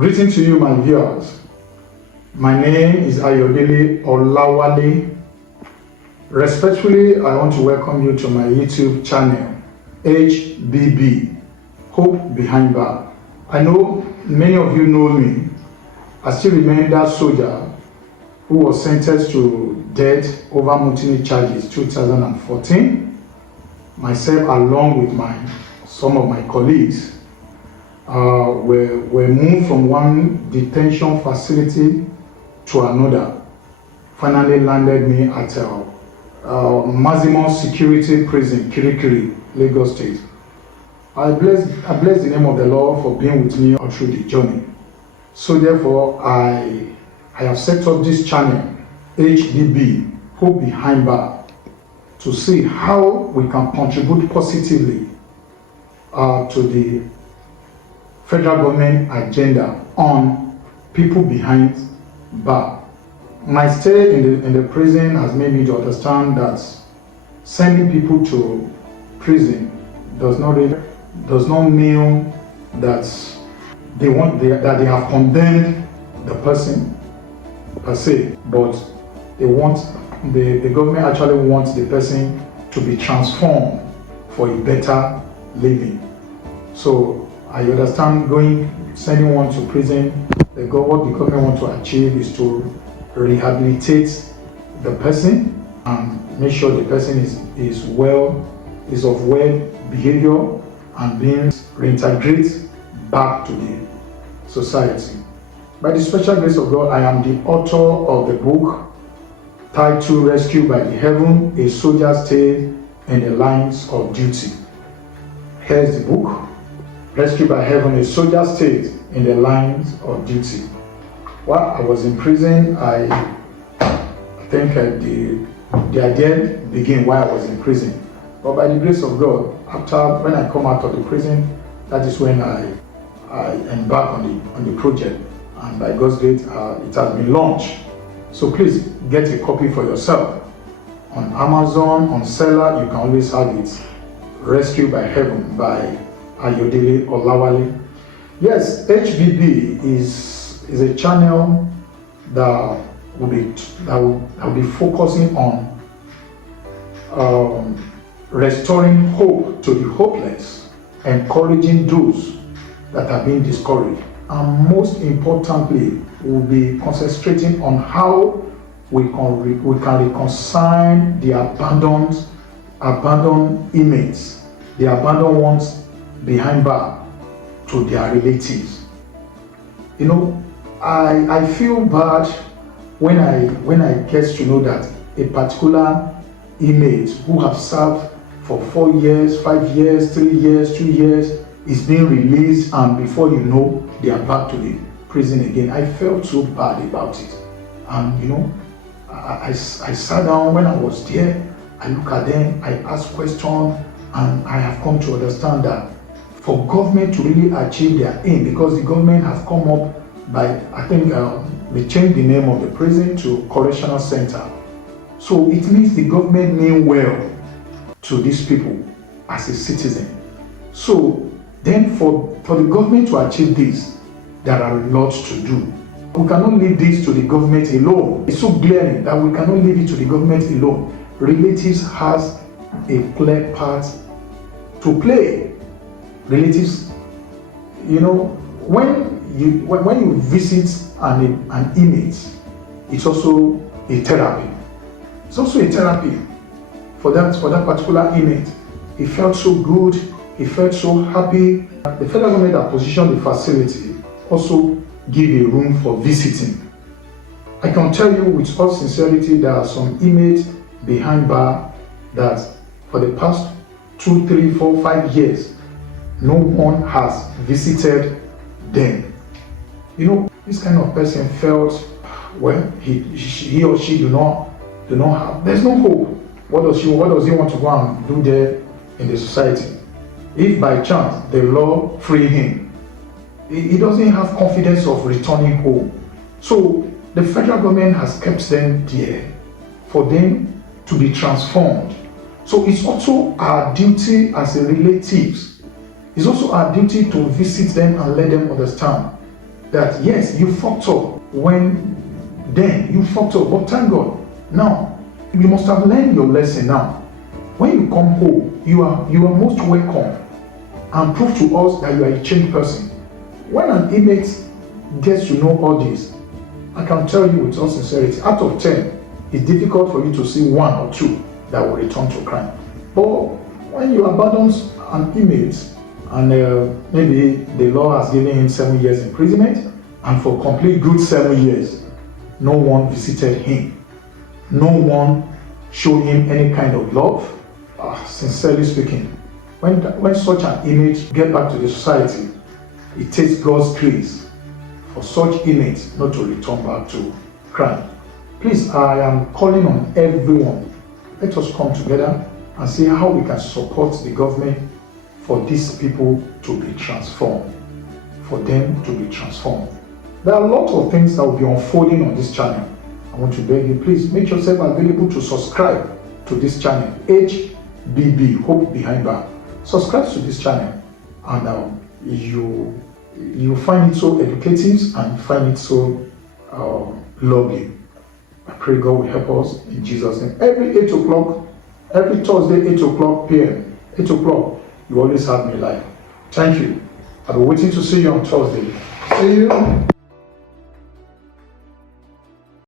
Greeting to you, my viewers. My name is Ayodele Olawale. Respectfully, I want to welcome you to my YouTube channel, HBB, Hope Behind Bar. I know many of you know me. I still remain that soldier who was sentenced to death over mutiny charges 2014. Myself, along with some of my colleagues, were moved from one detention facility to another. Finally landed me at maximum security prison, Kirikiri, Lagos State. I bless the name of the Lord for being with me all through the journey. So therefore, I have set up this channel, HBB, Hope Behind Bar, to see how we can contribute positively to the federal government agenda on people behind bar. My stay in the prison has made me to understand that sending people to prison does not mean that they have condemned the person per se, but the government actually wants the person to be transformed for a better living. So I understand sending one to prison, what the government wants to achieve is to rehabilitate the person and make sure the person is of well behavior and being reintegrated back to the society. By the special grace of God, I am the author of the book titled Rescued by the Heaven, A Soldier's Tale in the Lines of Duty. Here's the book, Rescued by Heaven, A Soldier's Tale in the Lines of Duty. While I was in prison, I think the idea began while I was in prison. But by the grace of God, when I come out of the prison, that is when I embark on the project. And by God's grace, it has been launched. So please get a copy for yourself. On Amazon, on Seller, you can always have it. Rescued by Heaven by Ayodele Olawale. Yes, HBB is a channel that will be focusing on restoring hope to the hopeless, encouraging those that are being discouraged, and most importantly, we'll be concentrating on how we can reconcile the abandoned inmates, the abandoned ones behind bar, to their relatives. You know, I feel bad when I get to know that a particular inmate who have served for 4 years, 5 years, 3 years, 2 years is being released, and before you know, they are back to the prison again. I felt so bad about it. And you know, I sat down when I was there, I look at them, I ask questions, and I have come to understand that for government to really achieve their aim, because the government have come up by, I think they changed the name of the prison to Correctional Center. So it means the government mean well to these people as a citizen. So then for the government to achieve this, there are lots to do. We cannot leave this to the government alone. It's so glaring that we cannot leave it to the government alone. Relatives has a clear part to play. Relatives, you know, when you visit an inmate, it's also a therapy. It's also a therapy for that particular inmate. He felt so good. He felt so happy. The federal government that positioned the facility also give a room for visiting. I can tell you with all sincerity, there are some inmates behind bar that for the past 2, 3, 4, 5 years, no one has visited them. You know, this kind of person felt, well, he or she do not have, there's no hope. What does he want to go and do there in the society? If by chance the law free him, he doesn't have confidence of returning home. So the federal government has kept them there for them to be transformed. So it's also our duty as a relatives. It's also our duty to visit them and let them understand that yes, you fucked up then you fucked up, but thank God. Now, you must have learned your lesson now. When you come home, you are most welcome, and prove to us that you are a changed person. When an inmate gets to know all this, I can tell you with all sincerity, out of 10, it's difficult for you to see 1 or 2 that will return to crime. But when you abandon an inmate, and maybe the law has given him 7 years imprisonment, and for complete good 7 years, no one visited him, no one showed him any kind of love. Sincerely speaking, when such an inmate get back to the society, it takes God's grace for such inmates not to return back to crime. Please, I am calling on everyone. Let us come together and see how we can support the government for these people to be transformed. For them to be transformed. There are a lot of things that will be unfolding on this channel. I want to beg you, please make yourself available to subscribe to this channel. HBB, Hope Behind Bar. Subscribe to this channel, and you find it so educative and find it so lovely. I pray God will help us in Jesus' name. Every 8 o'clock, every Thursday, 8 o'clock p.m., 8 o'clock, you always have me live. Thank you. I'll be waiting to see you on Thursday. See you.